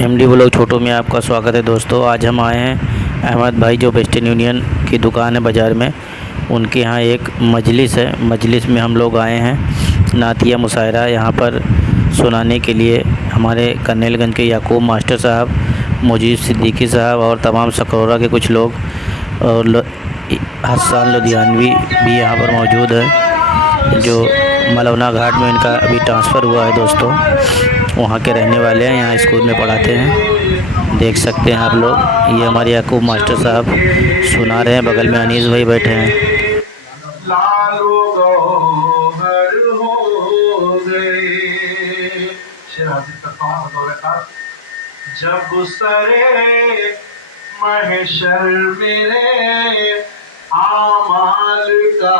MD vlog छोटू में आपका स्वागत है दोस्तों। आज हम आए हैं अहमद भाई जो वेस्टर्न यूनियन की दुकान है बाज़ार में, उनके यहाँ एक मजलिस है। मजलिस में हम लोग आए हैं नातिया मुशायरा यहाँ पर सुनाने के लिए। हमारे करनेलगंज के याकूब मास्टर साहब, मुजीब सिद्दीकी साहब और तमाम सकरोरा के कुछ लोग और हसन लुधियानवी भी यहाँ पर मौजूद है, जो मलवना घाट में इनका अभी ट्रांसफ़र हुआ है दोस्तों। वहाँ के रहने वाले हैं, यहाँ स्कूल में पढ़ाते हैं। देख सकते हैं आप लोग, ये हमारे याकूब मास्टर साहब सुना रहे हैं, बगल में अनीस भाई बैठे हैं। जब सरे महशर मेरे आमाल का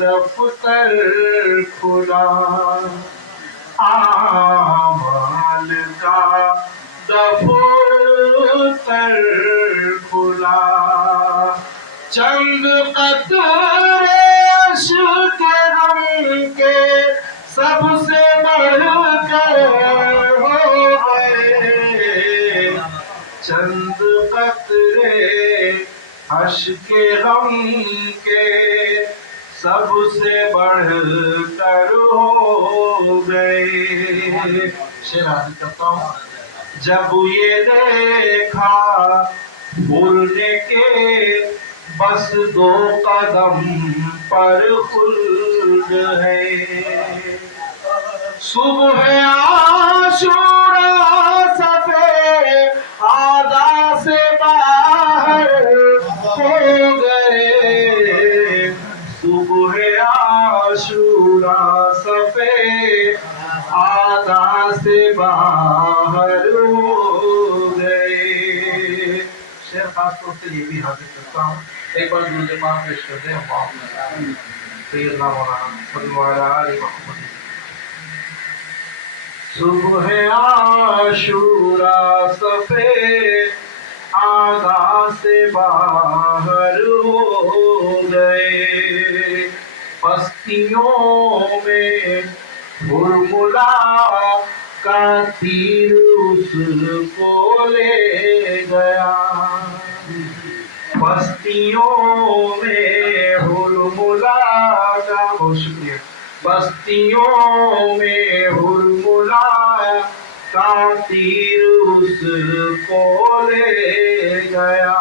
दफ्तर खुला, आमाल का दफ्तर खुला, चंद कतरे अश्क रंग के सबसे बढ़कर हो गए, चंद कतरे अश्क रंग के सबसे बढ़कर हो गए। शेराज़ी करता हूँ। जब ये देखा भूलने के बस दो कदम पर खुल्द है, सुबह आशूरा सफे आदा से बाहर हो गए, सुबह आशूरा सफे आदा से बाहर हो गए। शेर खास तौर से ये भी हाजिर करता हूँ, एक बार दूसरे पास पेश करते हैं। सुबह आशूरा सफे आगा से बाहर हो गए, बस्तियों में फुरमुला का तीर उसको ले गया, बस्तियों में हुरमुला का, बहुत शुक्रिया, बस्तियों में हुरमुला का तीर उसको ले गया,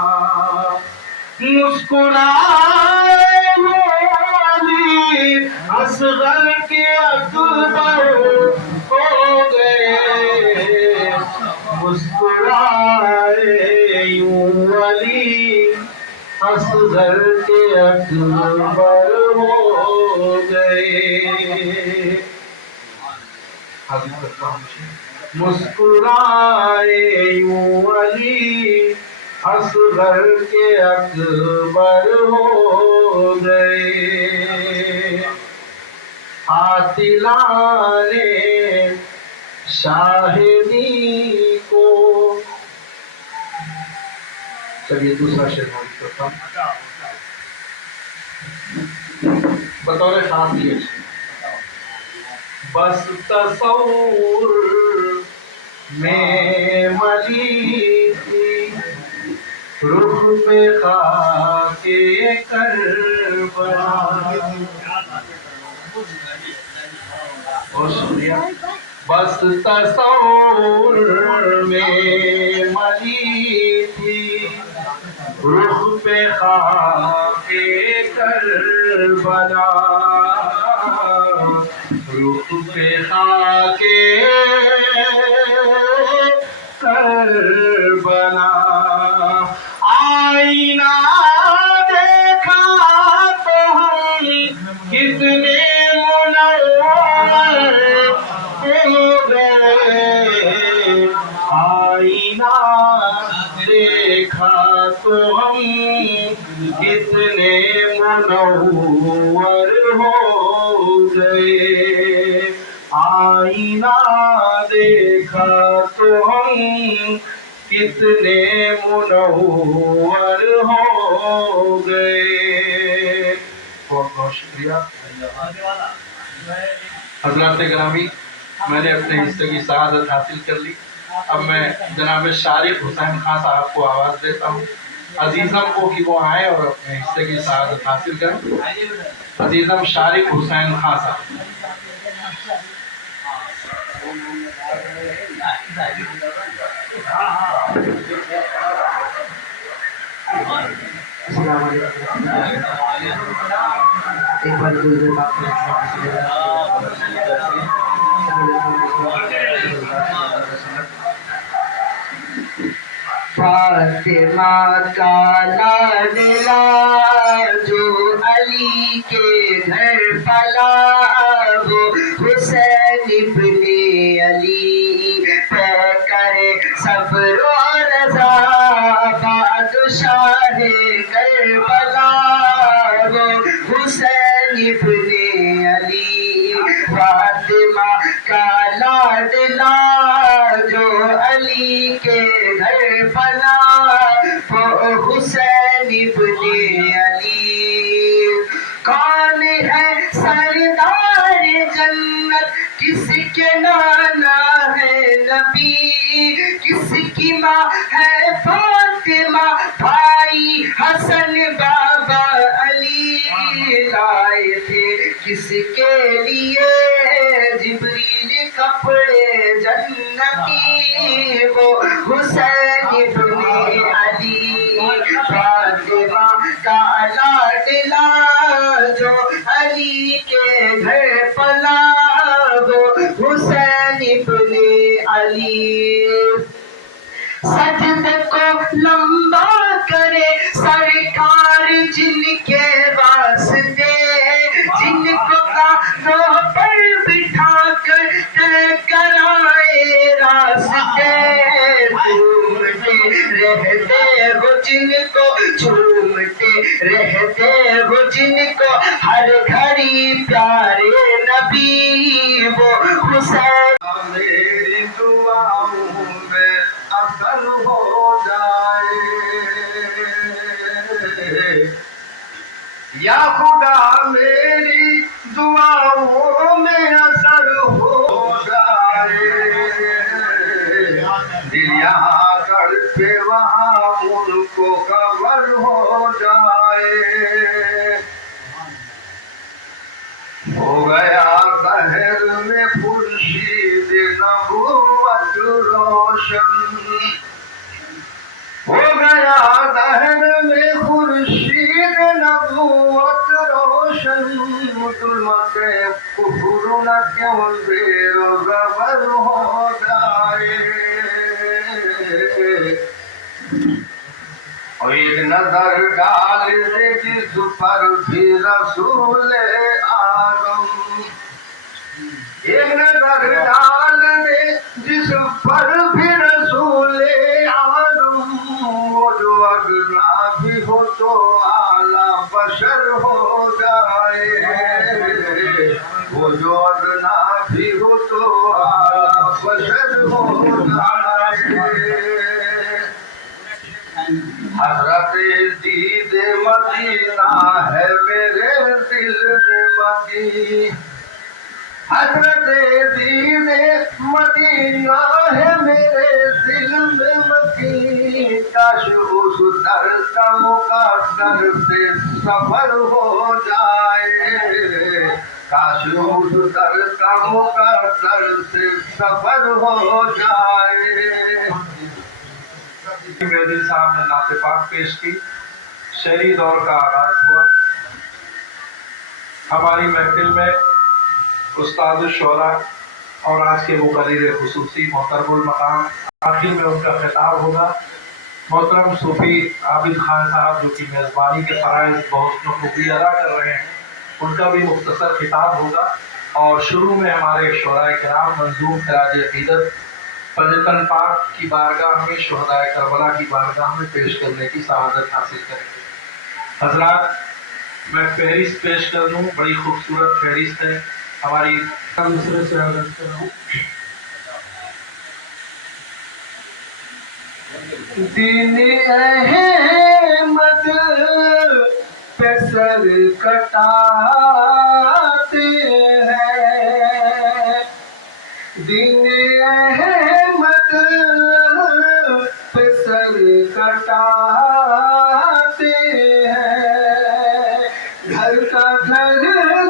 मुस्कुराए वाली असगर के अकबर हो गए, मुस्कुराए यूं वाली असगर के अकबर हो गए। मुस्कुराए यूं वाली असगर के अकबर हो गए, आतिलाने शाहिदी को। चलिए दूसरा शेर करता हूँ बतौर खास ये, बस तस्वुर में मली थी रुख पे खाके करबला, बस तस्वुर में मली थी रुख पे खाके करबला, रुख पे खाके करबला, आईना देखा तो हम कितने मुनव्वर हो गए, आईना देखा तो हम कितने मुनव्वर हो गए, आईना देखा तो हम कितने मुनव्वर हो गए। बहुत बहुत शुक्रिया। हज़रात गिरामी, मैंने अपने हिस्से की शहादत हासिल कर ली। अब मैं जनाब शारिक हुसैन खान साहब को आवाज़ देता हूँ। अजीज़म को कि वो आए और अपने हिस्से की सआदत हासिल करें। अजीज़म शारिक हुसैन खान साहब। एक बार गुजरे फातिमा का लाडला जो अली के घर पला, वो हुसैन इब्ने अली पे करे सब्र और रज़ा, बादशाह करबला वो हुसैन इब्ने अली। फातिमा का लाडला जो अली के घर पला, वो हुसैन इब्ने अली। कौन है सरदार जन्नत, किसके नाना है नबी, किसकी माँ है फातिमा, भाई हसन बाबा अली। लाए थे किसके लिए जिब्रील कपड़े जन्नती, वो हुसैन इब्ने अली। फातिमा का लाडला जो अली के घर पला, वो हुसैन इब्ने अली। सजद को लंबा करे सरकार जिनके वास्ते, जिनको कानों पर बिठा कर तय कराए रास्ते। झूमते रहते हो जिनको, झूमते रहते हो जिनको, हर घड़ी प्यारे नबी वो हुसैन। मेरी दुआओं में असर हो जाए या खुदा, मेरी दुआओं में असर हो जाए। दिल यहाँ कर पे वहाँ उनको खबर हो जाए। हो गया शहर में खुर्शीद नबूवत रोशन, हो गया शहर में खुर्शीद नबूवत रोशन। जुल्मत कुफ्र न क्यों ज़ेरो ज़बर हो जाए। और एक नजर डाल दे जिस पर भी रसूल आदम, एक नजर डाल दे जिस पर भी रसूल आदम। वो जो अदना भी हो तो आला बशर हो जाए, वो जो अदना भी हो तो आला बशर हो जाए। हज़रत दीदे मदीना है मेरे दिल में मकी, हज़रत दीदे मदीना है मेरे दिल में मकी। काश उस दर का मुक़द्दर से सफर हो जाए, काश उस दर का मुक़द्दर से सफर हो जाए। मेहदी साहब ने नाते पाक पेश की, शहरी दौर का आगाज हुआ। हमारी महफिल में उस्ताद शोरा और आज के मुकर्रिर खुसूसी मोहतरमुल मकाम, आखिर में उनका खिताब होगा। मोहतरम सूफी आबिद खान साहब जो कि मेज़बानी के फ़राइज़ बहुत खूबी अदा कर रहे हैं, उनका भी मुख्तसर खिताब होगा। और शुरू में हमारे शोराए किराम मंजूम खराज अक़ीदत फजतन पाक की बारगाह में, शुहदाए करबला की बारगाह में पेश करने की सआदत हासिल करेंगे। हज़रात, मैं फहरिस्त पेश कर दूँ, बड़ी खूबसूरत फहरिस्त है हमारी। दूसरे से अर्ज़ कर रहा हूँ। दीन अहमद पे सर कटाते हैं, दीन अहमद کٹاتے ہیں گھر کا گھر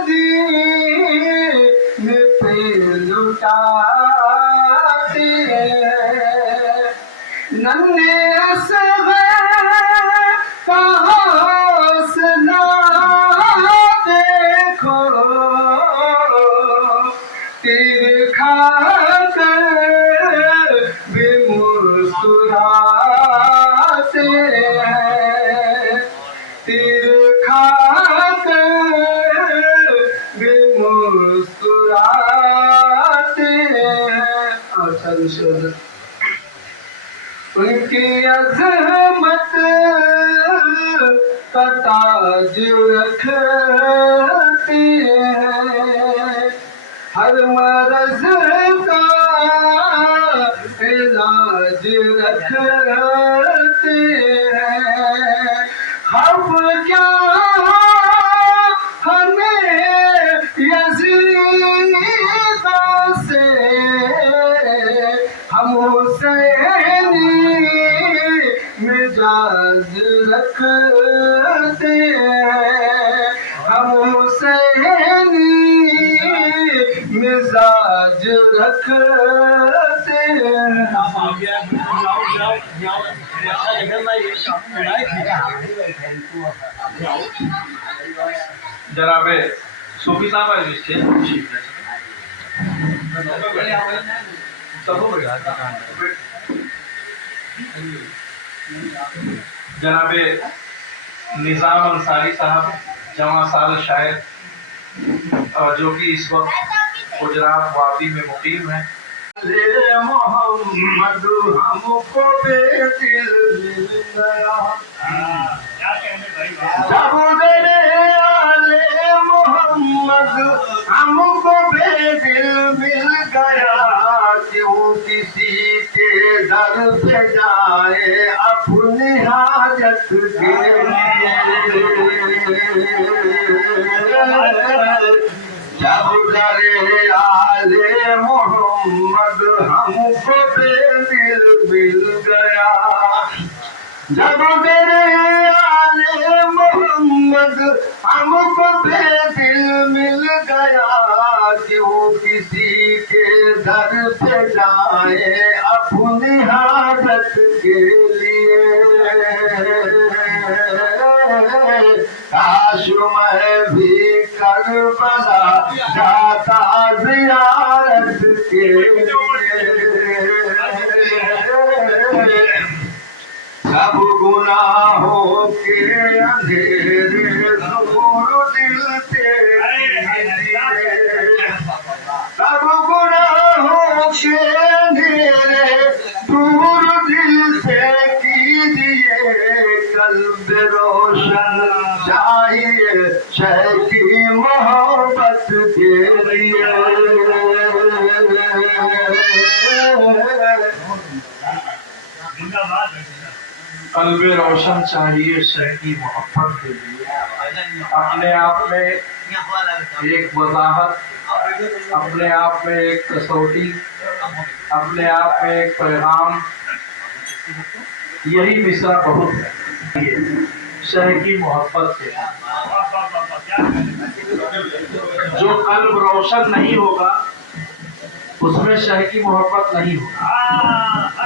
دین پہ لٹاتے ہیں ننھے اصغر کا حوصلہ دیکھو تیر کھا کر بھی مسکراتے ہیں تیر کھا کر بھی مسکراتے ہیں ان کی عظمت کا تاج رکھتے ہیں ہر مرض کا علاج رکھتے ہیں خوف کیا ہمیں یزیدوں سے ہم حسینی مزاج رکھتے ہیں ہم حسینی مزاج رکھتے ہیں جناب صوفی صاحب آئے ہوئے تھے جناب نظام انصاری صاحب جواں سال شاعر جو کہ اس وقت گجرات وادی میں مقیم ہیں محمد ہم کو بے دل مل گیا جب میرے آلے محمد ہم کو بے دل مل گیا کیوں کسی کے در پہ جائے اپنی حاجت کے لیے جب درے آلے محمد ہم کو بے دل مل گیا جب درے آلے محمد ہم کو بے دل مل گیا کیوں کسی کے در پہ جائے اپنی حاجت کے لیے کاش میں بھی کربلا جاتا زیارت کے لیے سب گناہوں کے اندھیرے دور دل سے سب گناہوں کے اندھیرے دور دل سے کیجیے قلب روشن چاہیے شہ کی محبت کے لیے قلب روشن چاہیے شہ کی محبت کے لیے اپنے آپ میں ایک وضاحت اپنے آپ میں ایک کسوٹی اپنے آپ میں ایک پیغام یہی مصرع بہت ہے شہ کی محبت سے جو قلب روشن نہیں ہوگا اس میں شہ کی محبت نہیں ہوگا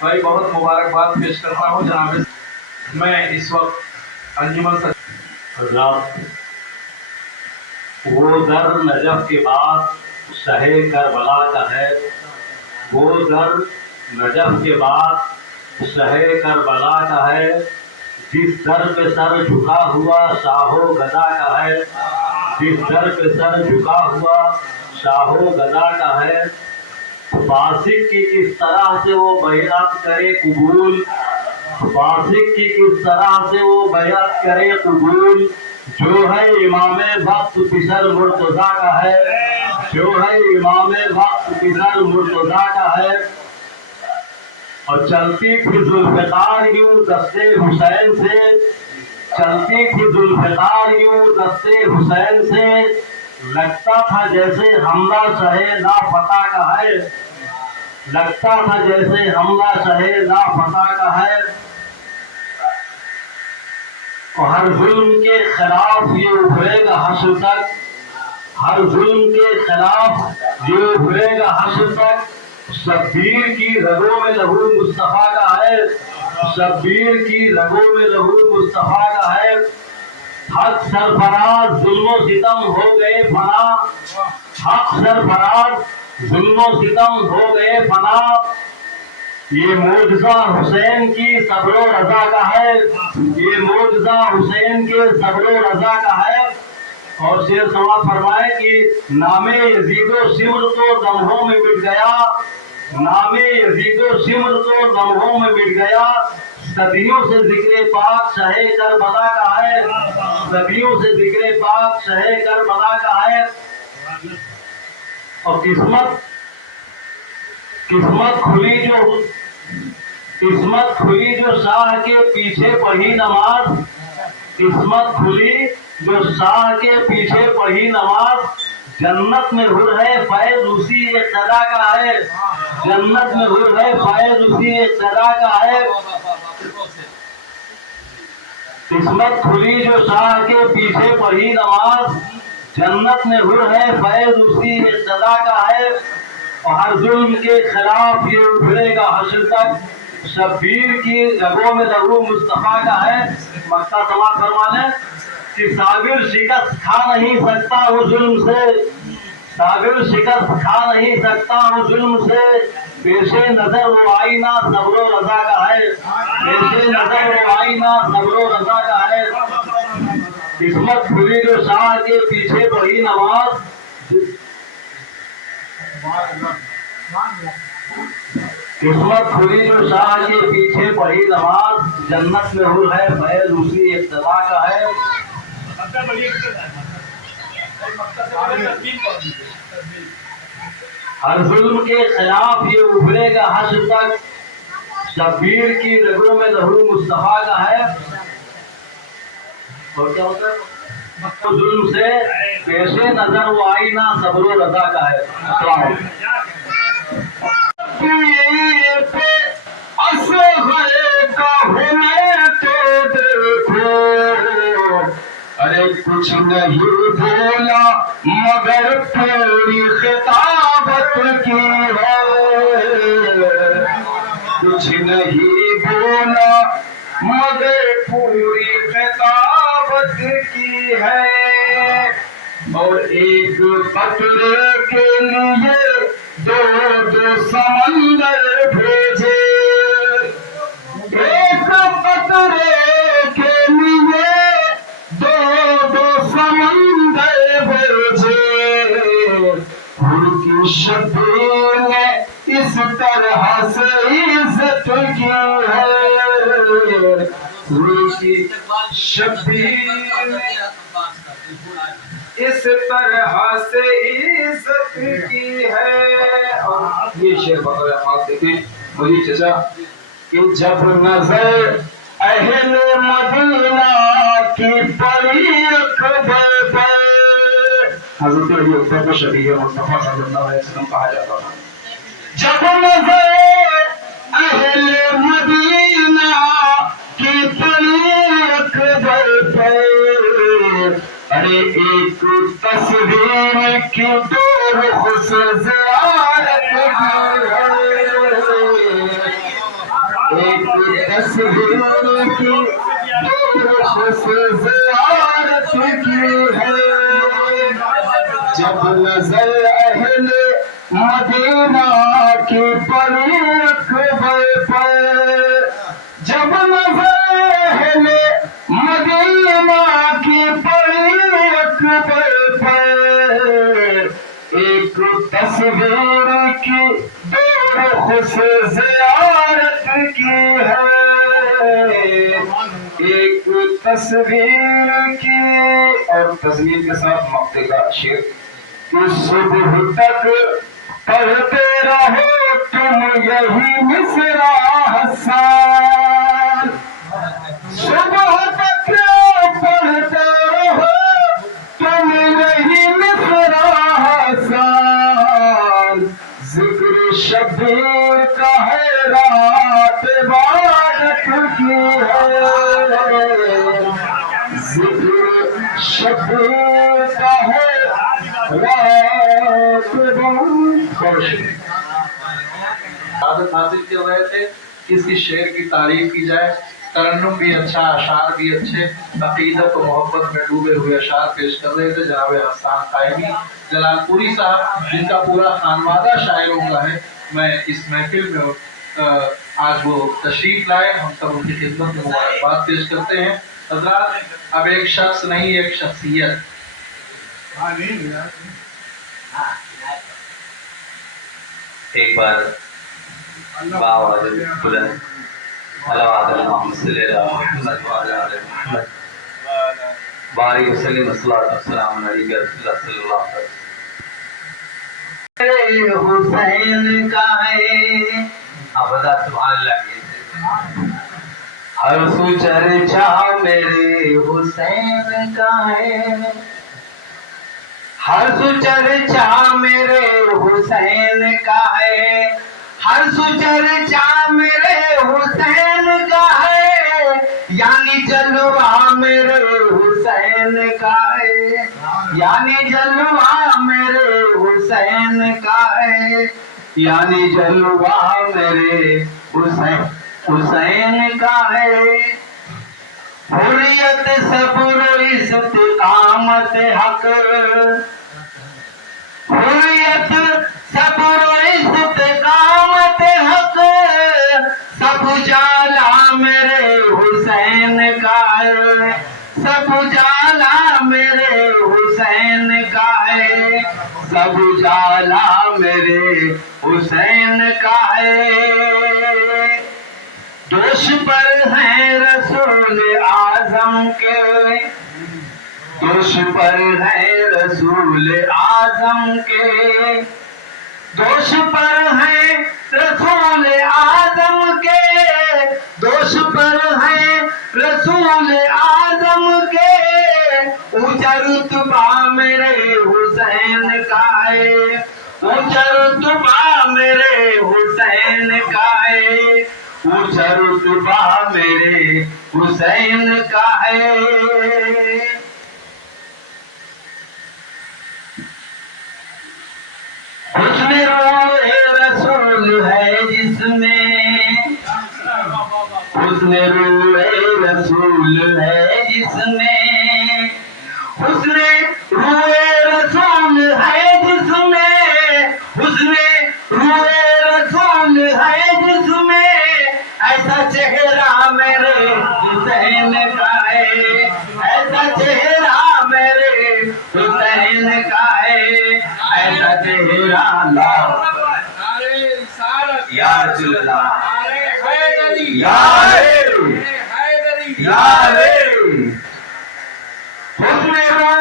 بھائی بہت مبارکباد پیش کرتا ہوں جناب میں اس وقت انجمن حضرات وہ در نجف کے بعد شہ کربلا کا ہے وہ در نجف کے بعد شہ کربلا کا ہے جس در پہ سر جھکا ہوا شاہو گدا کا ہے جس در پہ سر جھکا ہوا شاہو گدا کا ہے فاسق کی کس طرح سے وہ بیعت کرے قبول فاسق کی کس طرح سے وہ بیعت کرے قبول جو ہے امام وقت پسر مرتضیٰ کا ہے جو ہے امام وقت پسر مرتضیٰ کا ہے اور چلتی تھی ذوالفقار یوں دستے حسین سے چلتی تھی ذوالفقار یوں دستے حسین سے لگتا تھا جیسے حملہ شہ لا فتح کا ہے لگتا تھا جیسے حملہ شہے لافتہ کا ہے، اور ہر ظلم کے خلاف یہ ابھرے گا حشر تک، ہر ظلم کے خلاف یہ ابھرے گا حشر تک۔ شبیر کی رگوں میں لہو مصطفیٰ کا ہے، شبیر کی رگوں میں لہو مصطفیٰ کا ہے۔ حق سرفراز ظلم و ستم ہو گئے فنا، حق سرفراز ظلم و ستم ہو گئے فنا۔ یہ معجزہ حسین کی صبر و رضا کا ہے، یہ معجزہ حسین کے صبر و رضا کا ہے۔ اور شعر سماعت فرمائے کہ نام یزید و شمر تو لمحوں میں مٹ گیا، نام یزید و شمر تو لمحوں میں مٹ گیا۔ صدیوں سے ذکر پاک شہ کربلا کا ہے، صدیوں سے ذکر پاک شہ کربلا کا ہے۔ اور قسمت کھلی جو شاہ کے پیچھے پڑھی نماز، قسمت کھلی جو شاہ کے پیچھے پڑھی نماز۔ جنت میں حر ہے فیض اسی اقتدا کا ہے، جنت میں حر ہے فیض اسی اقتدا کا ہے۔ قسمت کھلی جو شاہ کے پیچھے پڑھی نماز، جنت میں حر ہے فیض اسی اقتدا کا ہے۔ اور ہر ظلم کے خلاف یہ ابھرے گا حشر تک، شبیر کی رگوں میں لہو مصطفیٰ کا ہے۔ مکہ سماعت فرمانے کہ صابر شکست کھا نہیں سکتا ہوں ظلم سے، صابر شکست کھا نہیں سکتا ہوں ظلم سے۔ پیش نظر وہ آئینہ صبر و رضا کا ہے، پیش نظر وہ آئینہ صبر و رضا کا ہے۔ قسمت کھلی جو شاہ کے پیچھے پڑھی نماز، قسمت کھلی جو شاہ کے پیچھے پڑھی نماز۔ جنت میں حر ہے فیض اسی اقتدا کا ہے۔ ہر ظلم کے خلاف یہ ابھرے گا حشر تک، شبیر کی رگوں میں لہو مصطفیٰ کا ہے۔ اور کیا ہوتا ہے؟ ظلم سے پیش نظر وہ آئینہ صبر و رضا کا ہے۔ السلام علیکم۔ ارے کچھ نہیں بولا مگر پوری خطابت کی ہے، کچھ نہیں بولا مگر پوری خطابت کی ہے۔ اور ایک قطرے کے لیے دو سمندر بھیجے، ایک قطرے کے لیے دو سمندر بھیجے۔ ان کی شبیر نے اس طرح سے عزت کی ہے، ان کی شبیر نے اس طرح سے عزت کی ہے۔ اور یہ شعر بطور خاص دیکھیں مجھے چچا کہ جب نظر اہل مدینہ کی پڑی اکبر پر، حضرت علی اکبر کو شبیہ مصطفیٰ صلی اللہ علیہ وسلم کہا جاتا تھا۔ جب نظر اہل مدینہ کی پڑی اکبر پر، ارے ایک تصویر کی دو رخ سے زیارت کی ہے، ایک تصویر کی دو رخ سے زیارت کی ہے۔ جب نظر اہل مدینہ کی پڑی اکبر پر، جب نظر اہل مدینہ کی پڑی اکبر پر، ایک تصویر کی دو رخ سے زیارت کی ہے، ایک تصویر کی۔ اور تصویر کے ساتھ مقطع کا شعر کہ صبح تک پڑھتے رہو تم یہی مصرع حسان، صبح تک پڑھتے رہو تم یہی مصرع حسان، ذکر شبیر کی ہے ذکر شفیع کا ہے عادت حاصل کر رہے تھے کہ اس کی شعر کی تعریف کی جائے، ترنم بھی اچھا، اشعار بھی اچھے، عقیدت و محبت میں ڈوبے ہوئے اشعار پیش کر رہے تھے جناب حسان قائمی جلال پوری صاحب، جن کا پورا خانوادہ شاعروں کا ہے۔ میں اس محفل میں آج وہ تشریف لائے، ہم سب ان کی خدمت میں مبارکباد پیش کرتے ہیں۔ حضرات، اب ایک شخص نہیں، ایک شخصیت، ایک بار باوعد بلند صلوات اللہم صلی اللہ محمد وعلی آل محمد بارک وسلم الصلاۃ والسلام علیک رسول اللہ صلی اللہ علیہ وسلم۔ حسین کا ہے آپ بتا سبحان اللہ۔ ہر سو چرچا میرے حسین کا ہے، ہر سو چرچا میرے حسین کا ہے، ہر سو چرچا میرے حسین کا ہے، یعنی جلوہ میرے حسین کا ہے، یعنی جلوہ میرے حسین کا ہے، یعنی جلوہ میرے حسین کا ہے۔ حریت صبر و استقامت حق، حریت صبر و استقامت حق، سب جالا میرے حسین کا ہے، سب جالا میرے حسین کا ہے، سب جالا میرے حسین کا ہے۔ دوش پر ہیں رسول اعظم کے، دوش پر ہیں رسول اعظم کے، دوش پر ہیں رسول اعظم کے، دوش پر ہیں رسول اعظم کے، اونچا رتبہ میرے حسین کا ہے، اونچا رتبہ میرے حسین کا ہے، اونچا رتبہ میرے حسین کا ہے۔ حسن روح رسول ہے جس میں، حسن روح رسول ہے جس میں، حسن روح رسول ہے جس میں، حسن روح رسول ہے جس میں، ایسا چہرہ میرے حسین کا ہے، ایسا چہرہ میرے حسین کا ہے، ایسا چہرہ یا رسول اللہ یا حسن روح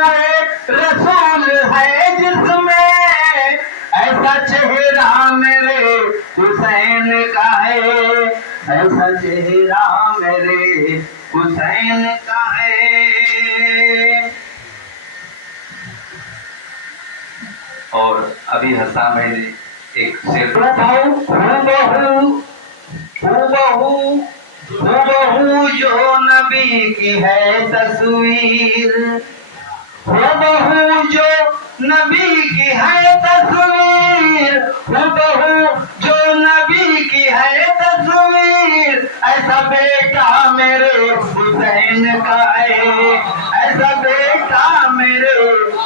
رسول ہے جس میں، ایسا چہرہ میرے حسین کا ہے، ایسا چہرہ میرے حسین کا ہے۔ اور ابھی حسان بھائی نے ایک شعر ہو جو نبی کی ہے تصویر، ہو جو نبی کی ہے تصویر، ہو جو نبی کی ہے تصویر، ایسا بیٹا میرے حسین کا ہے، ایسا بیٹا میرے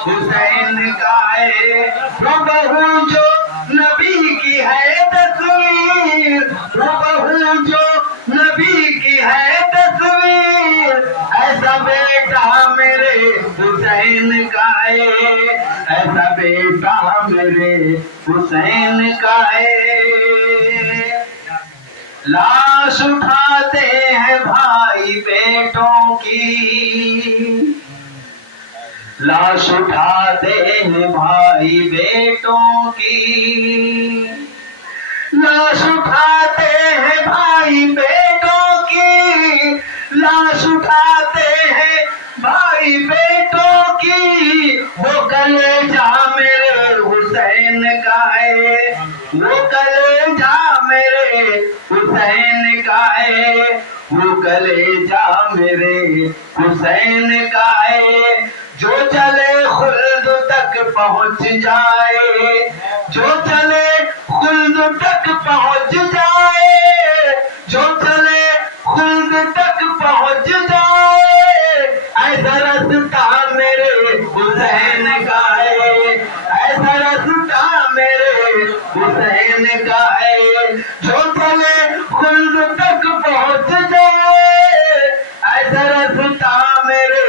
حسین کا ہے، ہو جو نبی کی ہے تصویر، ہو جو نبی کی ہے تصویر، ایسا بیٹا میرے حسین کا ہے، ایسا بیٹا میرے حسین کا ہے۔ لاش اٹھاتے ہیں بھائی بیٹوں کی، لاش اٹھاتے ہیں بھائی بیٹوں کی، لاش اٹھاتے ہیں بھائی بیٹوں کی، لاش اٹھاتے ہیں بھائی بیٹوں کی، وہ کلیجہ میرے حسین کا ہے، وہ کلیجہ میرے حسین का है, वो कलेजा मेरे हुसैन का है। जो चले खुल्द तक पहुंच जाए, जो चले खुल्द तक पहुंच जाए, जो चले खुल्द तक पहुंच जाए, ऐसा रास्ता मेरे हुसैन का है, ऐसा रास्ता मेरे हुसैन का है। जो चले खुल्द तक पहुंच जाए, ऐसा रास्ता मेरे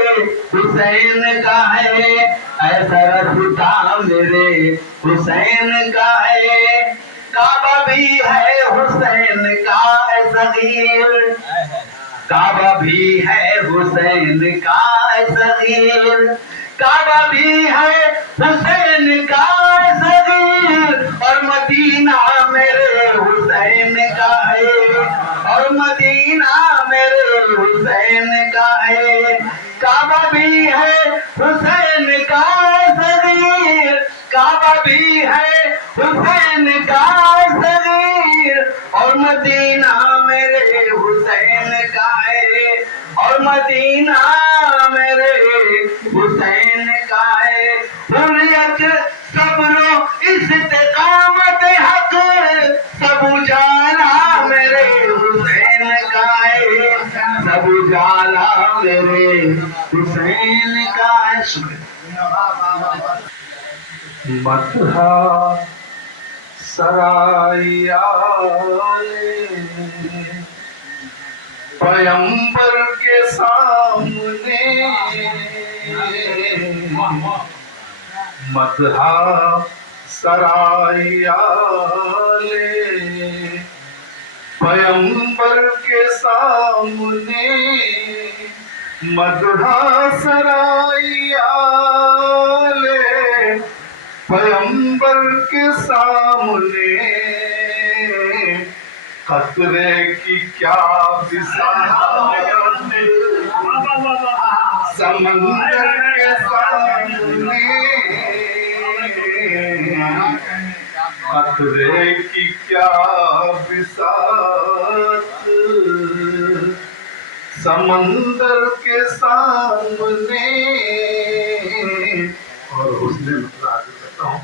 हुसैन का है, ऐसा रास्ता मेरे हुसैन का है। काबा भी है हुसैन का सगीर, काबा भी है हुसैन का सगीर, काबा भी है हुसैन का सगीर, और मदीना मेरे हुसैन का है, और मदीना मेरे हुसैन का है। काबा भी है हुसैन का सगीर, काबा भी है हुसैन का सगीर, और मदीना मेरे हुसैन का है, और मदीना मेरे हुसैन का है। हुर्रियत सब्रो इस्तिकामत हक सब उजाला मेरे हुसैन का है, सब उजाला मेरे हुसैन का है। मदहा सराया पैगंबर के सामने, मदहा सराया पैगंबर के सामने, मदहा सराया पैगंबर के सामने, खतरे की क्या बिसात, समंदर के सामने, खतरे की क्या बिसात, समंदर के सामने। और उसने मतलब आगे करता हूँ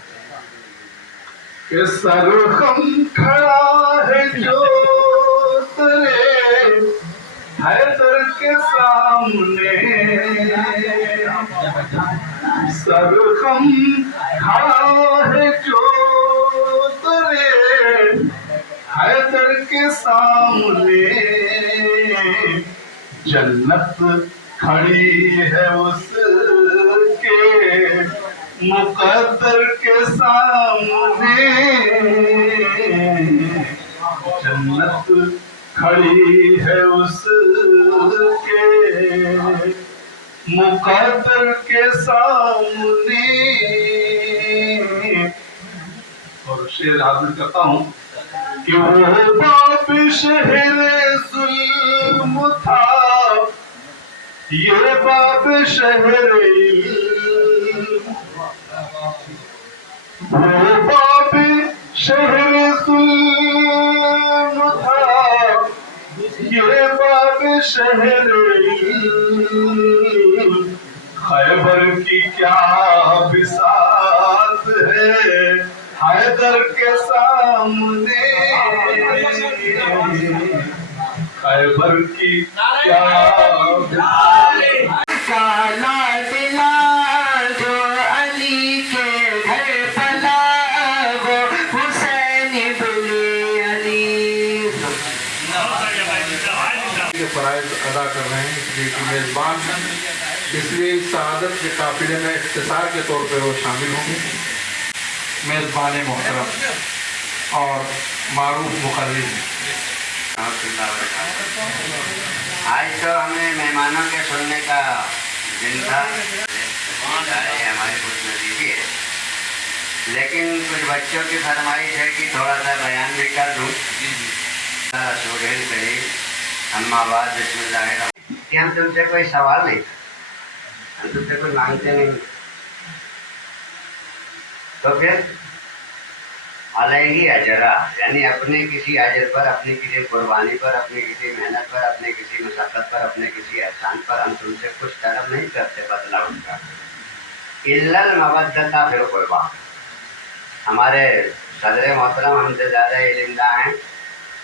कि सरखम खड़ा है जो तेरे हैदर के सामने, सरखम खड़ा है जो तेरे हैदर के सामने, जन्नत खड़ी है उसके मुकद्दर के सामने, जन्नत खड़ी है उसके मुकद्दर के सामने। और शेर हाजिर करता हूँ कि वो बाप शहर जुल्म था, ये बाप शहर वो बाप शहर जुल्म था, ये बाप शहर खैबर की क्या बिसात है हैदर के सामने, खैबर की क्या काला दिला जो अली के घर पला, वो हुसैन बिन अली। फराइज अदा कर रहे हैं इसलिए कि मेज़बान हैं, इसलिए इस शहादत के काफिले में इख्तिसार के तौर पर वो शामिल होंगे। मेज़बान मोहतरम और मारूफ मुकर्रिर, आज तो हमें मेहमानों के सुनने का दिन था, हमारी खुश नसीबी है, लेकिन कुछ बच्चों की फरमाइश है कि थोड़ा सा बयान भी कर दूँ। सुहेल करीम अम्मा बाद बिस्मिल्लाह। कि हम तुमसे कोई सवाल नहीं, हम तुमसे कोई मांगते नहीं, तो फिर अलैहि अजरा, यानी अपने किसी अजर पर, अपनी किसी कुर्बानी पर, अपनी किसी मेहनत पर, अपने किसी मशक्क़त पर, अपने किसी एहसान पर हम तुमसे कुछ तलब नहीं करते बदला उनका। इल्लल मवद्दता फिल कुर्बा, हमारे सदर मोहतरम हमसे ज़्यादा इल्मदा हैं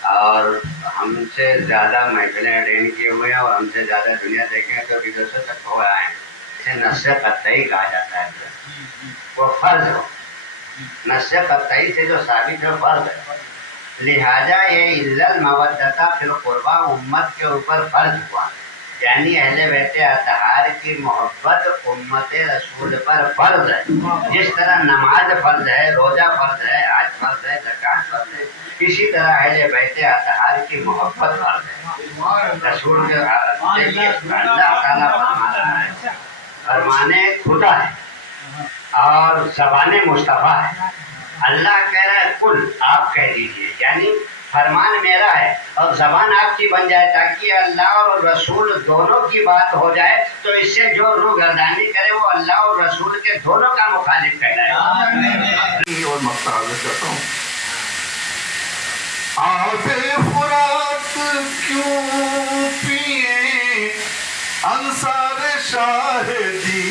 और हमसे ज़्यादा महफिलें अटेंड किए हुए हैं और हमसे ज़्यादा दुनिया देखे हैं, तो विदेशों तक हो आए हैं। इसे नस्से क़त्ई कहा जाता है, वो फ़र्ज हो, नस्से क़त्ई से जो साबित है फ़र्ज है। लिहाजा ये इल्लल मवद्दता फिल कुर्बा उम्मत के ऊपर फ़र्ज हुआ, यानी अहले बैत अतहार की मोहब्बत उम्मत रसूल पर फ़र्ज है। जिस तरह नमाज फ़र्ज है, रोज़ा फ़र्ज है, हज फ़र्ज है, ज़कात फ़र्ज है, इसी तरह अहले बैत अतहार की मोहब्बत फ़र्ज है। रसूल के अल्लाह ताला फरमा रहा है, फरमाने खुदा है और ज़बान मुस्तफ़ा है। अल्लाह कह रहा है कुल, आप कह दीजिए, यानी फरमान मेरा है और ज़बान आपकी बन जाए, ताकि अल्लाह और रसूल दोनों की बात हो जाए। तो इससे जो रूगर्दानी करे वो अल्लाह और रसूल के दोनों का मुखालिफ कहलाएगा। और मक्ता हाजिर करता हूँ। आबे फुरात क्यों पिए अंसार शाहिदी,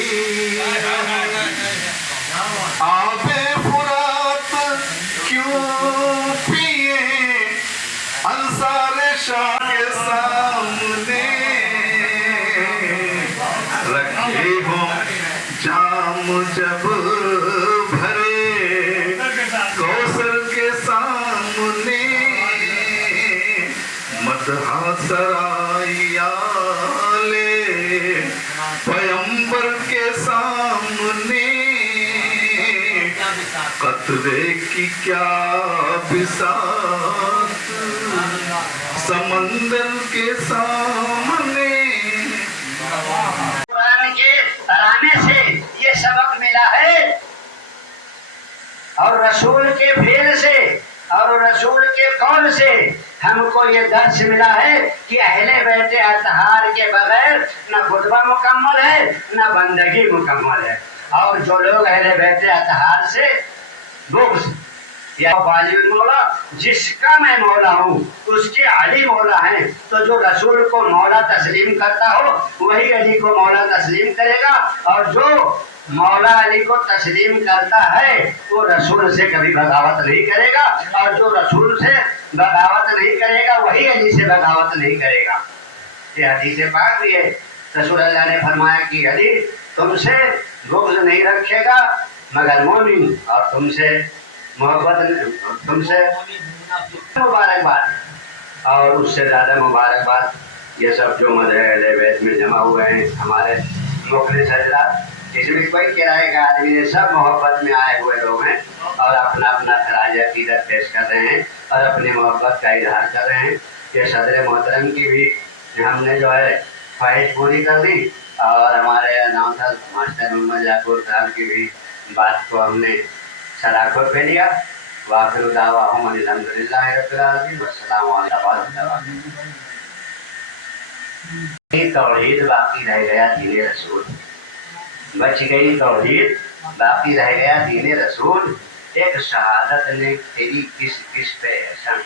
आबे फुरात क्यों पिए अंसार शाह के सामने रखे हो जाम जब भरे कौसर के सामने, मदहा सराया ले पैगंबर के सामने, कतरे की क्या बिसात समंदर के सामने। कुरान के तराने से ये सबक मिला है और रसूल के फेल से और रसूल के कौल से हमको ये दर्श मिला है कि अहले बैत अतहार के बगैर न खुतबा मुकम्मल है न बंदगी मुकम्मल है। और जो लोग अहले बैत अतहार से बुग़्ज़ या वालिद मौला, जिसका मैं मौला हूँ उसके अली मौला हैं, तो जो रसूल को मौला तस्लीम करता हो वही अली को मौला तस्लीम करेगा, और जो मौला अली को तस्लीम करता है वो रसूल से कभी बगावत नहीं करेगा, और जो रसूल से बगावत नहीं करेगा वही अली से बगावत नहीं करेगा। ये हदीस पाक भी है, रसूल अल्लाह ने फरमाया कि अली तुमसे बुग़्ज़ नहीं रखेगा मगर मोमिन, और तुमसे मोहब्बत, तुमसे मुबारकबाद, और उससे ज़्यादा मुबारकबाद ये सब जो मज़हब अहले बैत में जमा हुए हैं हमारे मुखलिस हज़रात। इसमें कोई किराए का आदमी नहीं, सब मोहब्बत में आए हुए लोग हैं और अपना अपना खराज अक़ीदत पेश कर रहे हैं और अपनी मोहब्बत का इजहार कर रहे हैं। ये सदर मोहतरम की भी हमने जो है ख्वाहिश पूरी कर दी और हमारे नामसद मास्टर मोहम्मद याकूब साहब की भी बात को हमने सराखों पे लिया। वाखिर दावाहुम अल्हम्दुलिल्लाहि रब्बिल आलमीन वस्सलामु अलैकुम। तौहीद बाकी रह गया दीन रसूल, बच गई तौहीद बाकी रह गया दीन रसूल, एक शहादत ने तेरी किस किस पे एहसान।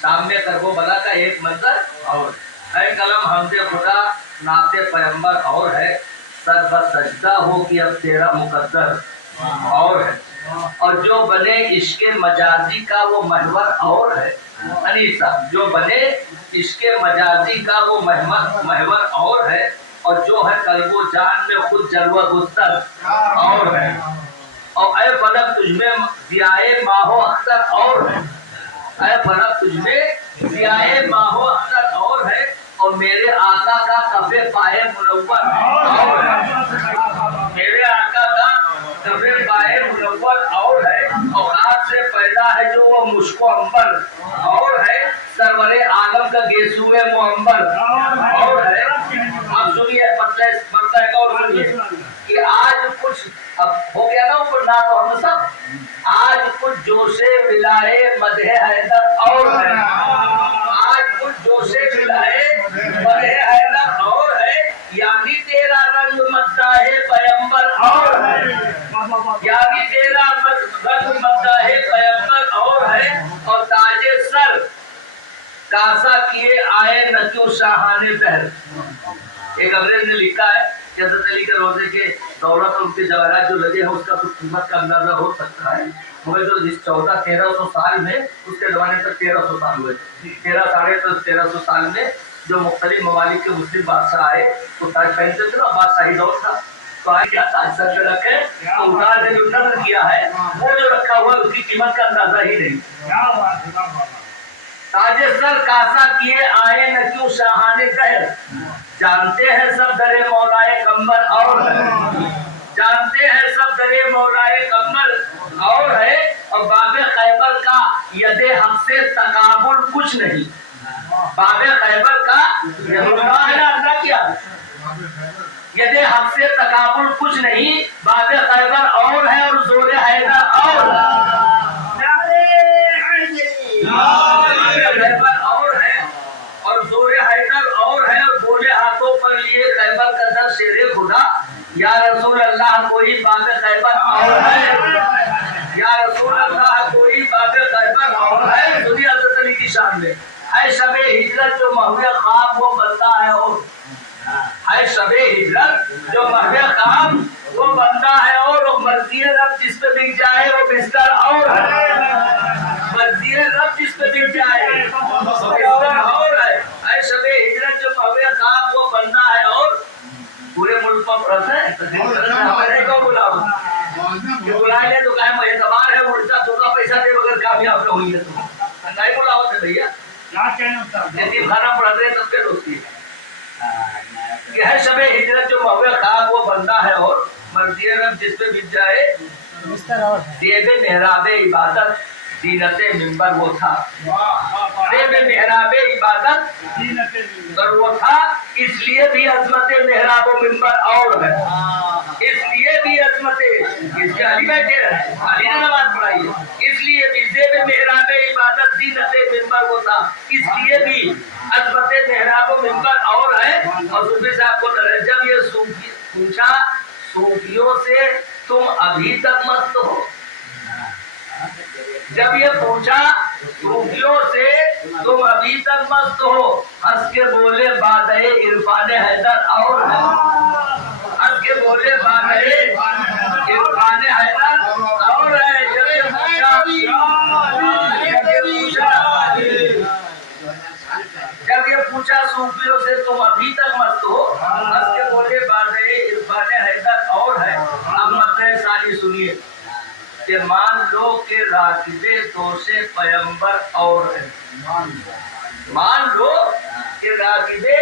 सामने करबो बला का एक मंजर और है, कलम हमसे खुदा नाते पैगंबर और है, सर पर सजदा हो कि अब तेरा मुकद्दर और है, और जो बने इश्के मजाजी का वो महवर और है। अनीसा जो बने इश्के मजाजी का वो महवर और है, और जो है कल्बो जान में खुद जलवा गुस्तर और है, और ऐ फलक तुझमें दियाए माहो अख्तर और है, ऐ फलक तुझमें दियाए माहो अख्तर और है, और मेरे आका का कफे पाए मुनव्वर और है, मेरे आका का कफे पाए मुनव्वर और है, औकात से पैदा है जो वो मुश्को अंबर और है, सरवरे आलम का गेसुए मुअंबर और है। अब सुनिए पतले और सुनिए कि आज कुछ अब हो गया ना ऊपर ना, तो हम सब आज कुछ जोशे मिलाए मदहे हैदर और है, आज कुछ जोशे मिलाए मदहे हैदर और है, यानी तेरा रंग मत्ता है पैगंबर और है। कासा किए आए न क्यों शाहाने पहर। एक अंग्रेज ने लिखा है कि हज़रत अली के रोजे के दौलत और उनके जवाहरात जो लगे हैं उसका तो कीमत का अंदाजा हो सकता है, मगर जो जिस 1300 साल में उसके जमाने तक 1300 साल हुए, 1300 साल में जो मुख्तलिफ ममालिक के मुस्लिम बादशाह आए तो ताज पहनते थे ना, बादशाही दौर था, तो आज क्या ताज सर पे रखे तो उतार ने जो नजर किया है वो जो रखा हुआ है उसकी कीमत का अंदाजा ही नहीं। ताजे सर कासा किए आए न क्यों शाहाने दहर, जानते हैं सब दरे मौलाए कम्बर और है, जानते हैं सब दरे मौलाए कम्बर और है, और बाबे खैबर का यदे हक से तकाबुल कुछ नहीं। बाबे खैबर का है ना अल्लाह किया, यदे हक से तकाबुल कुछ नहीं, बाबे खैबर और है और जोरे हैदर और खैबर और है और जोरे हैदर और है, और बोले हाथों पर लिए खैबर का दर शेरे खुदा, या रसूल अल्लाह कोई बाबे खैबर और है, या रसूल अल्लाह कोई बाबे खैबर और है। दुनिया हज़रत अली की शान में है शबे हिजरत जो महवे ख्वाब वो बंदा है, और है शबे हिजरत जो महवे ख्वाब वो बंदा है, और मर्जी रब जिस पे बिक जाए वो बिस्तर और है, मर्जी रब जिस पे बिक जाए बिस्तर और है शबे हिजरत जो महवे ख्वाब वो बंदा है, और पूरे मुल्क में प्रश्न है हमारे को बुलाओ बुलाए ले तो कहे मैं एतबार है, उल्टा थोड़ा पैसा दे बगैर कामयाब न हुई है, तो नहीं बुलाओ थे भैया यतीम खाना पढ़ रहे सबके दोस्ती है शबे हिजरत जो महवे ख्वाब वो बंदा है, और मर्जी रब जिस पे बिक जाए देबे मेहराबे इबादत दीनते मिंबर वो था, देबे मेहराबे इबादत और वो था, इसलिए भी अजमत मेहराब मिंबर और है, इसलिए भी अजमत इसके अली बैठे रहे अली ने नमाज पढ़ाई है, इसलिए भी देबे मेहराब इबादत दीनते मिंबर वो था, इसलिए भी अजमत मेहराब मिंबर और है। और सूफी साहब को जब ये सूफी पूछा सूफियों से तुम अभी तक मस्त हो, जब ये पूछा सूफियों से तुम अभी तक मस्त हो, हंस के बोले बादए इरफान हैदर और है, हंस के बोले बादए इरफान हैदर और है। जब ये पूछा सूफियों से तुम अभी तक मस्त हो, हंस के बोले बादए इरफान हैदर और है। अब मतलब सारी सुनिए कि मान लो कि राशिदे दोषे पैगंबर और है, मान लो कि राशिदे,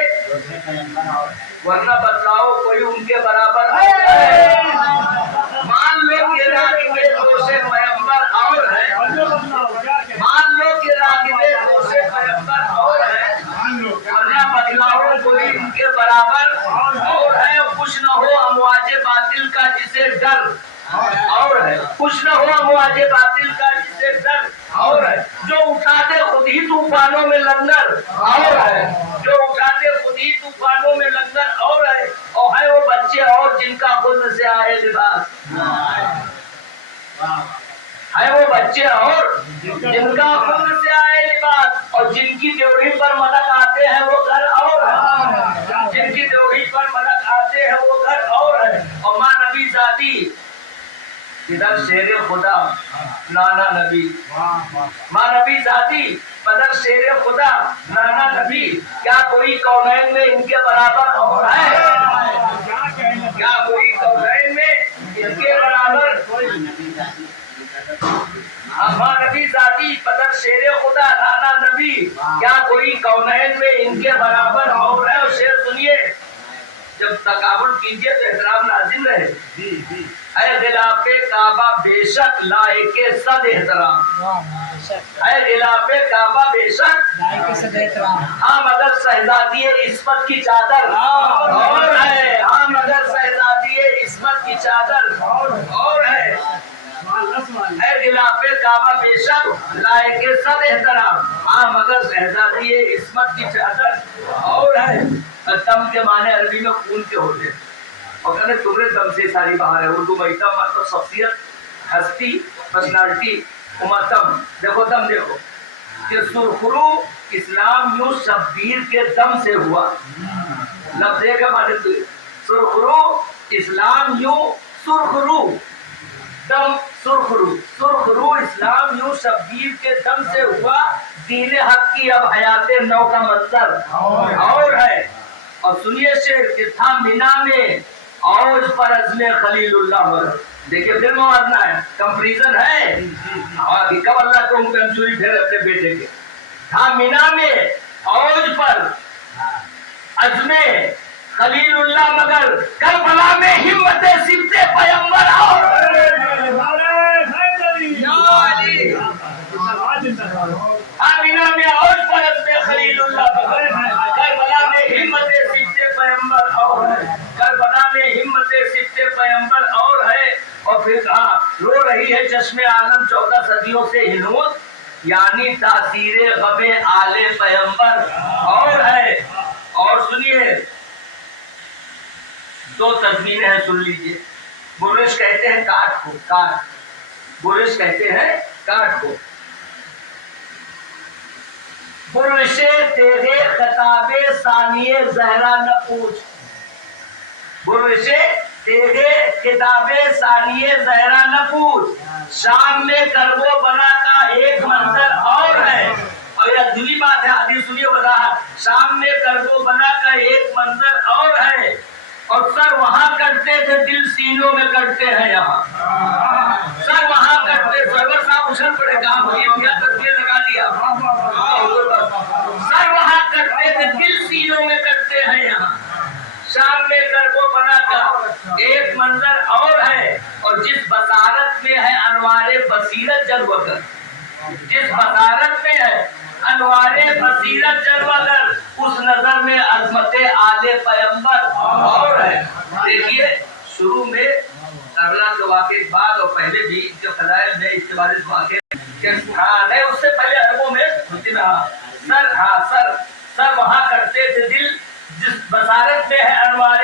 वरना बतलाओ कोई उनके बराबर है, मान लो कि राशिदे दोषे पैगंबर और है, मान लो कि राशिदे दोषे पैगंबर और है, वरना बतलाओ कोई उनके बराबर और है। कुछ न हो अमवाजे बातिल का जिसे डर और है, कुछ न हो अमवाजे बातिल का जिसे डर और है, जो उठाते खुद ही तूफानों में लंगर और है, जो उठाते खुद ही तूफानों में लंगर और है वो बच्चे और जिनका खुद से आए लिबास, है वो बच्चे और जिनका खुद से आए लिबास, और जिनकी ड्योढ़ी पर मलक आते हैं वो घर और है, जिनकी ड्योढ़ी पर मलक आते हैं वो घर और है। और माँ नबी दादी इधर शेर खुदा नाना नबी, माँ नबी दादी पदर शेर खुदा नाना नबी, क्या कोई कौनैन में इनके बराबर और है, क्या कोई कौनैन में इनके बराबर, माँ नबी दादी पदर शेर खुदा नाना नबी, क्या कोई कौनैन में इनके बराबर और है। और शेर सुनिए, जब तकाबुल कीजिए तो एहतराम लाजिम रहे, है गिलाफे काबा बेशक लायके सद एहतराम, है गिलाफे काबा बेशक हाँ मगर शहजादी इस्मत की चादर और है, हाँ मगर शहजादी इस्मत की चादर और है गिलाफे काबा बेशक लायके सद एहतराम, हाँ मगर शहजादी इस्मत की चादर और है। दम के माने अरबी में खून के होते, और कहते तुम्हें दम से सारी बाहर है। उर्दू में दम मतलब शख्सियत, हस्ती, पर्सनालिटी, उमर दम। देखो दम देखो कि सुरखरू اسلام یوں شبیر کے دم سے ہوا. لفظ ایک ہے مانند سرخرو، اسلام یوں سرخرو، دم سرخرو، سرخرو اسلام یوں شبیر کے دم سے ہوا. دین حق کی اب حیات نو کا منظر اور ہے. اور سنیے شعر کہ تھا مینا میں اوج پر عزم خلیل اللہ مگر. دیکھیے پھر موازنہ ہے، کمپریزن ہے. اور کب اللہ کو کنچوری پھر اپنے بیٹے کے. تھا مینا میں اوج پر عزم خلیل اللہ مگر کربلا میں ہمت سبت پیمبر اور آمینہ میں اوج پر عزم خلیل اللہ مگر کربلا میں ہمت سبت پیمبر اور ہے. کربلا میں ہمت سبت پیمبر اور ہے. اور پھر کہا رو رہی ہے چشم عالم 14 صدیوں سے ہنوز، یعنی تاثیر غم آل پیمبر اور ہے. اور سنیے دو تضمینیں ہیں، سن لیجیے. برش کہتے ہیں کاٹ کو، کاٹ، برش کہتے ہیں کاٹ کو. برش تیرے خطاب ثانیے زہرا نہ پوچھ، برش تیرے خطاب ثانیے زہرا نہ پوچھ. شام میں کربو بنا کا ایک منظر اور ہے. اور یہ دلی بات ہے، حدیث سنیے وضاحت. شام میں کربو بنا کا ایک منظر اور ہے. اور سر وہاں کرتے تھے دل سینوں میں کرتے ہیں یہاں. سر وہاں کرتے، سرور صاحب اچھل پڑے کہاں بھائی کیا تصویر لگا دیا. سر وہاں کرتے تھے دل سینوں میں کرتے ہیں یہاں. شام میں کربو بنا کا ایک منظر اور ہے. اور جس بصارت میں ہے انوار بصیرت جلوہ گر، جس بصارت میں ہے انوار بصیرت جلوہ گر، اس نظر میں عظمت آل پیمبر اور ہے. دیکھیے شروع میں کربلا کے واقعے کے بعد اور پہلے بھی ان کے فضائل میں اس کے بارے میں واقع نہیں، اس سے پہلے عربوں میں سر وہاں کرتے تھے دل جس بصارت میں ہے انوار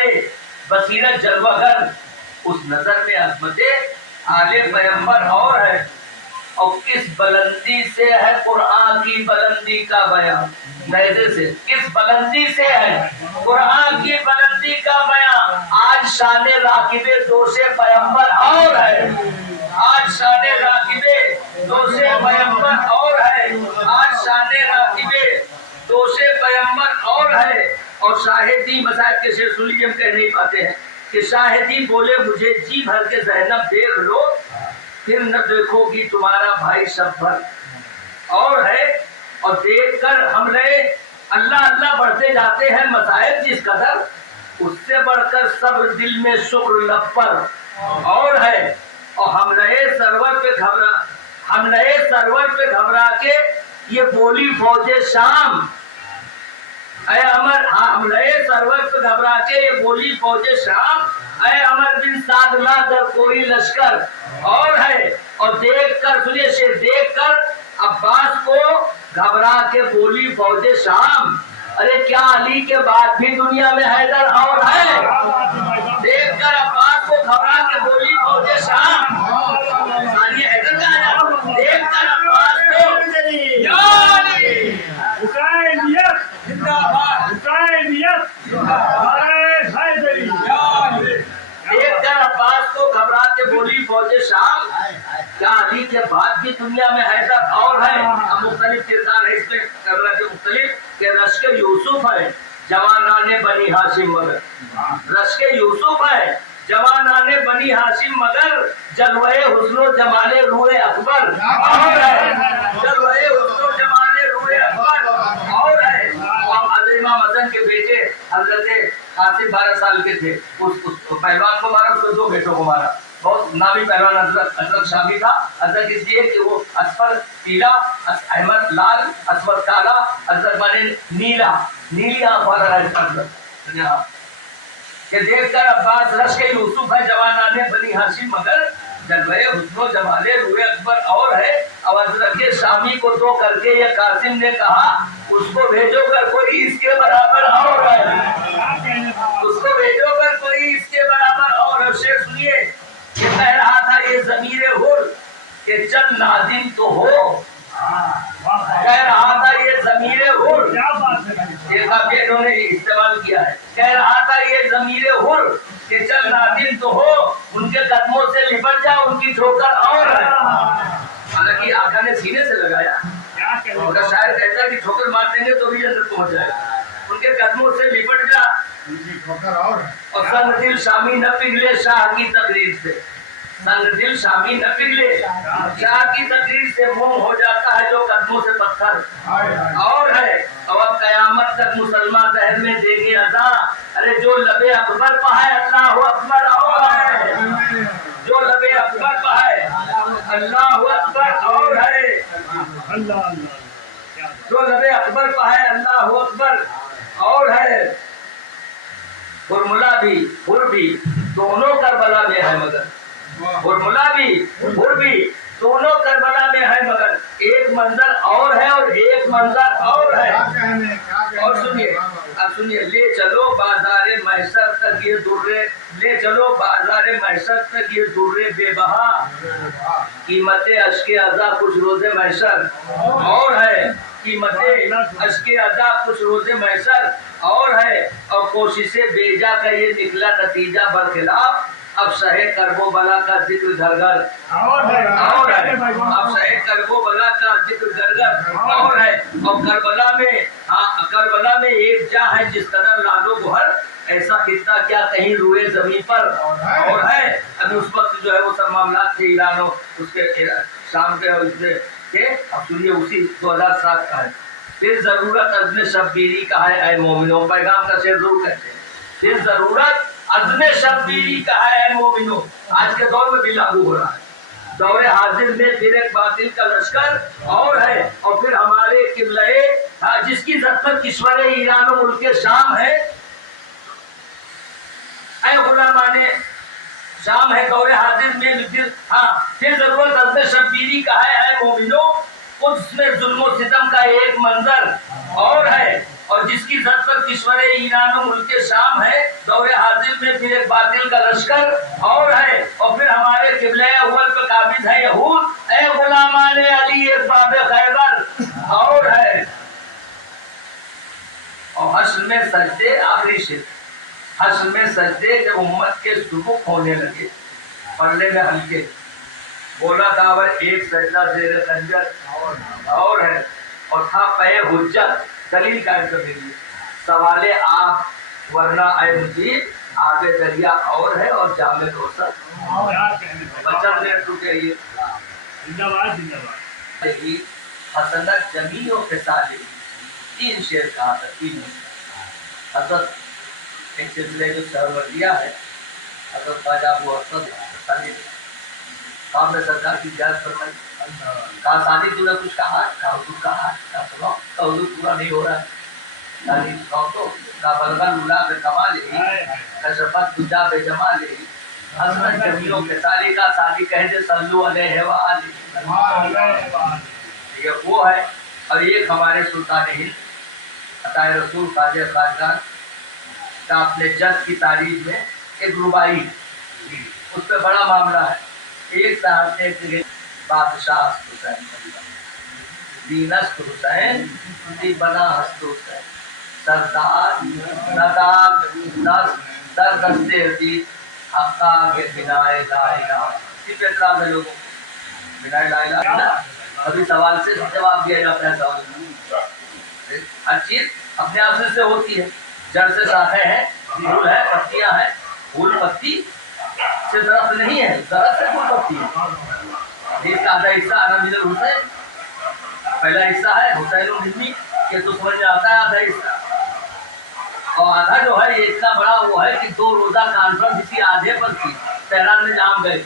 بصیرت جلوہ گر، اس نظر میں عظمت آل پیمبر اور ہے. اور کس بلندی سے ہے قرآن کی بلندی کا بیان، نیزے سے کس بلندی سے ہے قرآن کی بلندی کا بیان. آج شان راکب دوش پیمبر اور ہے، آج شان راکب دوش پیمبر اور ہے، آج شان راکب دوش پیمبر اور ہے. اور شاہدی مصائب کے شعر سن لیجیے، ہم کہہ نہیں پاتے ہیں کہ شاہدی بولے مجھے جی بھر کے زینب دیکھ لو پھر نہ دیکھو گی تمہارا بھائی شب بھر اور ہے. اور دیکھ کر ہم رہے اللہ اللہ بڑھتے جاتے ہیں مصائب جس قدر، اس سے بڑھ کر صبر دل میں شکر لب پر اور ہے. اور ہم رہے سرور پہ گھبرا کے یہ بولی فوج شام، اے امر ہم رہے سرور پہ گھبرا کے یہ بولی فوج شام، اے امر بن سعد لا در کوئی لشکر اور ہے. اور دیکھ کر سنیے شیر، دیکھ کر عباس کو گھبرا کے بولی فوج شام، ارے کیا علی کے بعد بھی دنیا میں حیدر اور ہے. دیکھ کر عباس کو گھبرا کے بولی فوج شام، ساری حیدر کا ہے. دیکھ کر عباس کو دیکھ کر عباس کو گھبرا کے بولی فوج شام، کیا علی کے بعد بھی دنیا میں حیدر اور ہے. اب مختلف کردار ہے اس میں کربلا کے مختلف، کہ رشک یوسف ہے جوانان بنی ہاشم مگر، رشک یوسف ہے جوانان بنی ہاشم مگر، جلوہ حسن و جمال روح اکبر اور ہے، جلوہ حسن و جمال روح اکبر اور ہے. امام حسن کے بیٹے حضرت قاسم 12 سال کے تھے، اس پہلوان کو مارا، اس کو 2 بیٹوں کو مارا. بہت نامی پہلوان حضرت شامی تھا. حضرت اس لیے کہ وہ اصفر پیلا، احمد لال، اصفر کالا، حضرت بنے نیلا، نیلی آنکھ والا حضرت. کہ دیکھ کر عباس رشک یوسف ہے جوانان بنی ہاشم مگر، جلوہ حسن و جمال روح اکبر اور ہے. اب حضرت شامی کو 2 کر کے یہ قاسم نے کہا اس کو بھیجو کر کوئی اس کے برابر اور ہے، اس کو بھیجو کر کوئی اس کے برابر اور ہے. شعر سنیے، یہ کہہ رہا تھا یہ ضمیر حر کہ چل نادم تو ہو، کہہ رہا تھا یہ ضمیر حر आका ने सीने से लगाया। उनका शायर कहता है कि ठोकर मार देंगे तो भी जन्नत पहुंच जाएगा, उनके कदमों से लिपट जा और संग दिल शामी न पिघले शाह की तकरीर से, संग दिल शामी न पिघले शाह की तकरीर से मोम हो जाता है जो कदमों से पत्थर और है। अब कयामत तक मुसलमान दहर में देंगे अदा, अरे जो लबे अकबर पाए अल्लाह अकबर और है, जो लबे अकबर पाए अल्लाह अकबर और है, जो लबे अकबर पाए अल्लाह अकबर और है। फॉर्मूला भी फुर भी दोनों करबला में है मगर, फॉर्मूला भी फुर भी दोनों करबला में है मगर, एक मंजर और है और एक मंजर और है। और सुनिए, अब सुनिए, ले चलो बाजारे महशर तक ये दुर्रे, ले चलो बाजारे महशर तक ये दुर्रे बेबहा, कीमतें अश्के अज़ा कुछ रोजे महशर और है, कीमतें अश्के अज़ा कुछ रोजे महशर और है। और कोशिशें बेजा का ये निकला नतीजा बरखिलाफ, अब सहे करबो बला का जिक्र घर घर और है, अब सहे करबो बला का जिक्र घर घर और है। और करबला में, हाँ करबला में एक जा है जिस तरह लालो गोहर, ऐसा कितना क्या कहीं रुए जमीन पर और है। अभी उस वक्त जो है वो सब मामला थे ईरान और उसके शाम के उसमें थे। अब सुनिए उसी 2007 का है, फिर जरूरत अज़्म शब्बीरी का है ऐ मोमिनो, पैगाम का शेर जरूर कहते हैं, फिर जरूरत अज़्म शब्बीरी का है ऐ मोमिनो, आज के दौर में भी लागू हो रहा है। दौरे हाजिर में फिर एक बातिल का लश्कर और है, और फिर हमारे किबले जिसकी ज़फ़र किश्वर ईरान और मुल्क शाम है, ऐ गुलामाने शाम है दौरे हाजिर में फिर, हाँ फिर जरूरत अज़्म शब्बीरी का है ऐ मोमिनो, उसमें जुल्म सितम का एक मंजर और है। और जिसकी जद पर किश्वर ईरान और मुल्क शाम है, दौरे हाजिर में फिर एक बातिल का लश्कर और है। और फिर हमारे किबले अव्वल पे काबिज है यहूद, ऐ गुलामाने अली एक बाब खैबर और है। और हश्र में सजदे, आखिरी शेर, हश्र में सजदे जब उम्मत के सुबुक होने लगे, पढ़ने में हल्के, बोला था एक सजदा ज़ेर खंजर और है, और था पे हुज्जत, दलील कायम करने के लिए, सवाले आप वरना ऐ मुजीब, आगे दरिया और है और जामे दोसर बच्चा ने टूटे ये जिंदाबाद जिंदाबाद। हसनत जमीओं के साथ 3 शेर कहा था, 3 हसद एक सिलसिले जो सरवर्दिया है, हसद ख्वाजा अबू हसन काम में सरकार की जांच फरमाई, कहा शादी तूने कुछ कहा, कहा सुनो, हुजूर पूरा नहीं हो रहा है, शादी तो का बलगन उला पे कमाल है, कशफत तुझा पे जमाल है, हसनत जमीलों के साली का शादी कह दे सल्लू अलैहि व आलिहि, ये वो है। और एक हमारे सुल्तान हिंद अताए रसूल ख्वाजा खानदान का अपने जद की तारीफ में एक रुबाई, उस पर बड़ा मामला है। एक साहब ने बादशाह हुसैन, दीनस्त हुसैन, बना हस्त हुसैन, सरदार नदाग दस दर दस्ते अजीत हक्का के बिनाए ला इलाहा, इस एतराज है लोगों को, बिनाए ला इलाहा अभी सवाल से जवाब दिया जाता है, सवाल हर चीज अपने आप से होती है, जड़ से शाखें हैं, फूल है, पत्तियां हैं, फूल पत्ती से दरख्त नहीं है, दरख्त से फूल पत्ती है। इसका आधा हिस्सा अमीरुल हुसैन, पहला हिस्सा है हुसैन हिंदी के तो समझ में आता है आधा हिस्सा, और आधा जो है ये इतना बड़ा वो है कि 2 रोजा कॉन्फ्रेंस इसी आधे पर थी, तेहरान में जहाँ गए